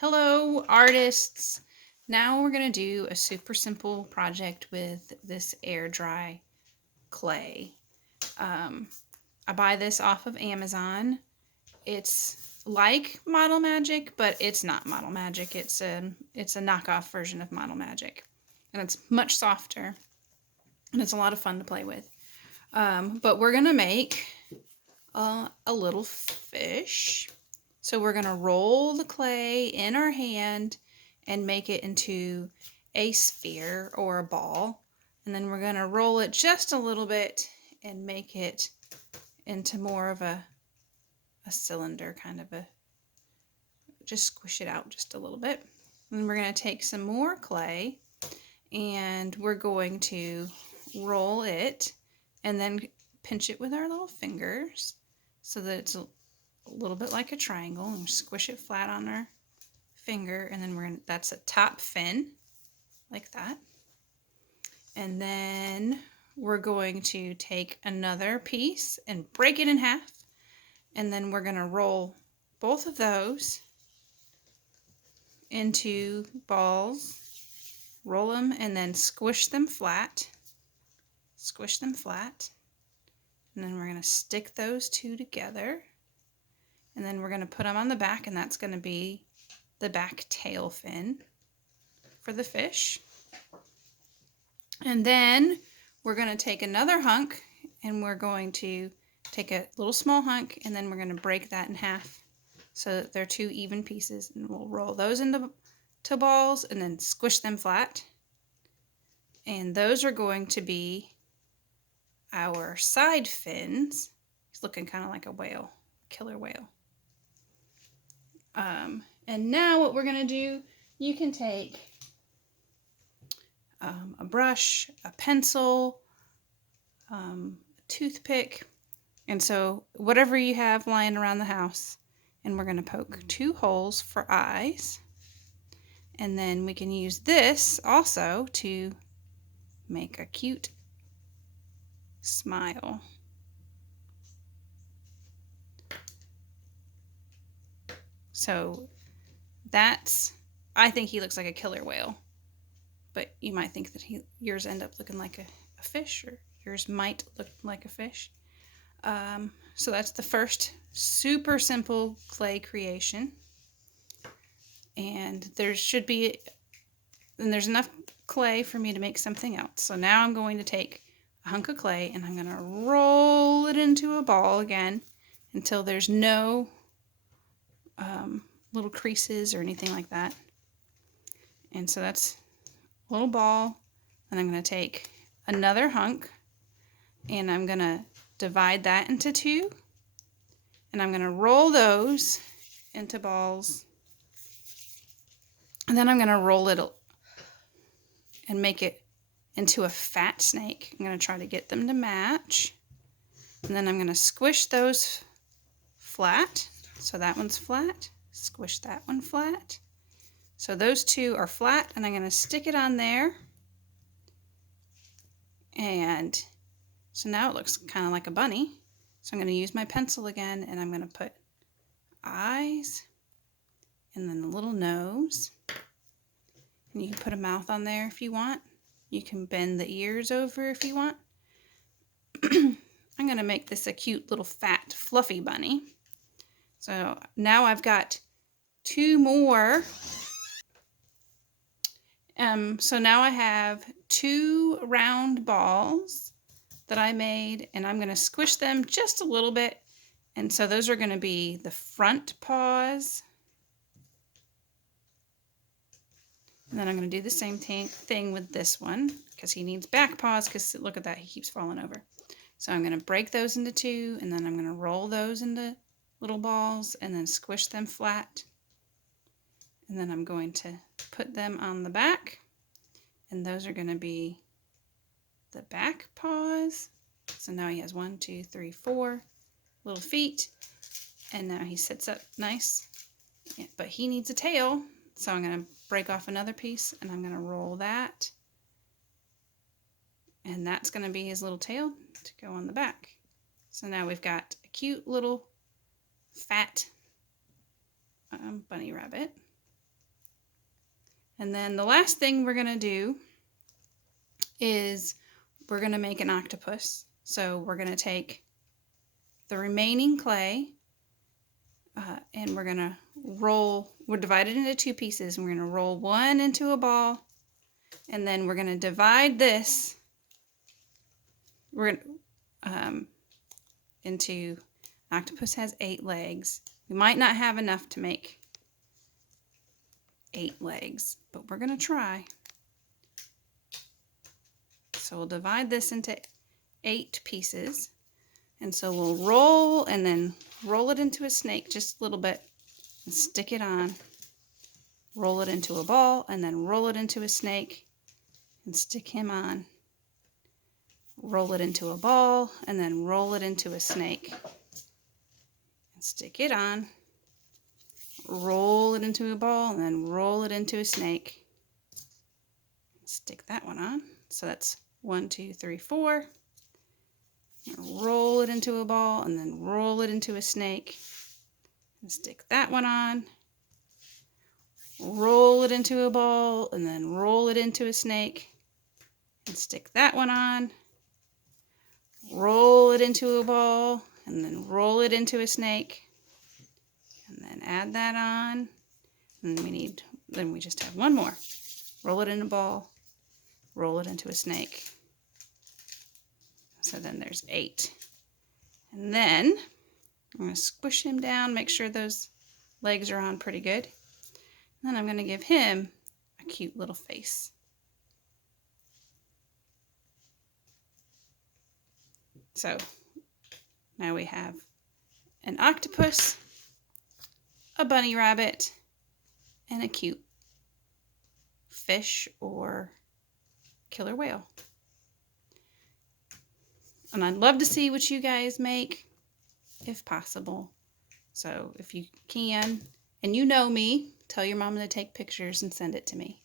Hello, artists. Now we're going to do a super simple project with this air dry clay. Um, I buy this off of Amazon. It's like Model Magic, but it's not Model Magic. It's a knockoff version of Model Magic, and it's much softer, and it's a lot of fun to play with. But we're gonna make a little fish. So we're going to roll the clay in our hand and make it into a sphere or a ball. And then we're going to roll it just a little bit and make it into more of a cylinder, kind of just squish it out just a little bit. And we're going to take some more clay and we're going to roll it and then pinch it with our little fingers so that it's a little bit like a triangle, and squish it flat on our finger, and then that's a top fin like that. And then we're going to take another piece and break it in half, and then we're going to roll both of those into balls, roll them, and then squish them flat, and then we're going to stick those two together, and then we're going to put them on the back, and that's going to be the back tail fin for the fish. And then we're going to take another hunk, and we're going to take a little small hunk, and then we're going to break that in half so that they're two even pieces, and we'll roll those into balls and then squish them flat. And those are going to be our side fins. He's looking kind of like a whale, killer whale. And now what we're going to do, you can take a brush, a pencil, a toothpick, and so whatever you have lying around the house, and we're going to poke two holes for eyes, and then we can use this also to make a cute smile. So I think he looks like a killer whale, but you might think that yours end up looking like a fish, or yours might look like a fish. So that's the first super simple clay creation. And there's enough clay for me to make something else. So now I'm going to take a hunk of clay and I'm going to roll it into a ball again until there's no little creases or anything like that. And so that's a little ball. And I'm going to take another hunk and I'm going to divide that into two. And I'm going to roll those into balls. And then I'm going to roll it and make it into a fat snake. I'm going to try to get them to match. And then I'm going to squish those flat. So that one's flat. Squish that one flat. So those two are flat, and I'm going to stick it on there. And so now it looks kind of like a bunny. So I'm going to use my pencil again, and I'm going to put eyes and then a little nose. And you can put a mouth on there if you want. You can bend the ears over if you want. I'm going to make this a cute little fat fluffy bunny. So now I've got two more. So now I have two round balls that I made, and I'm going to squish them just a little bit. And so those are going to be the front paws. And then I'm going to do the same thing with this one, because he needs back paws, because look at that, he keeps falling over. So I'm going to break those into two, and then I'm going to roll those into little balls and then squish them flat. And then I'm going to put them on the back, and those are going to be the back paws. So now he has 1, 2, 3, 4 little feet, and now he sits up nice. Yeah, but he needs a tail, so I'm going to break off another piece, and I'm going to roll that, and that's going to be his little tail to go on the back. So now we've got a cute little fat bunny rabbit. And then the last thing we're going to do is we're going to make an octopus. So we're going to take the remaining clay and we're going to roll, we're divided into 2 pieces, and we're going to roll one into a ball, and then we're going to divide this, we're going to, into, octopus has 8 legs. We might not have enough to make 8 legs, but we're going to try. So we'll divide this into 8 pieces. And so we'll roll and then roll it into a snake just a little bit and stick it on. Roll it into a ball and then roll it into a snake and stick him on. Roll it into a ball and then roll it into a snake and stick it on. Roll it into a ball and then roll it into a snake. Stick that one on. So that's 1, 2, 3, 4. Roll it into a ball and then roll it into a snake and stick that one on. Roll it into a ball and then roll it into a snake and stick that one on. Roll it into a ball and then roll it into a snake and then add that on. And then we just have one more. Roll it in a ball, roll it into a snake. So then there's 8. And then I'm going to squish him down, make sure those legs are on pretty good. And then I'm going to give him a cute little face. So now we have an octopus, a bunny rabbit, and a cute fish or killer whale. And I'd love to see what you guys make, if possible. So if you can, and you know me, tell your mom to take pictures and send it to me.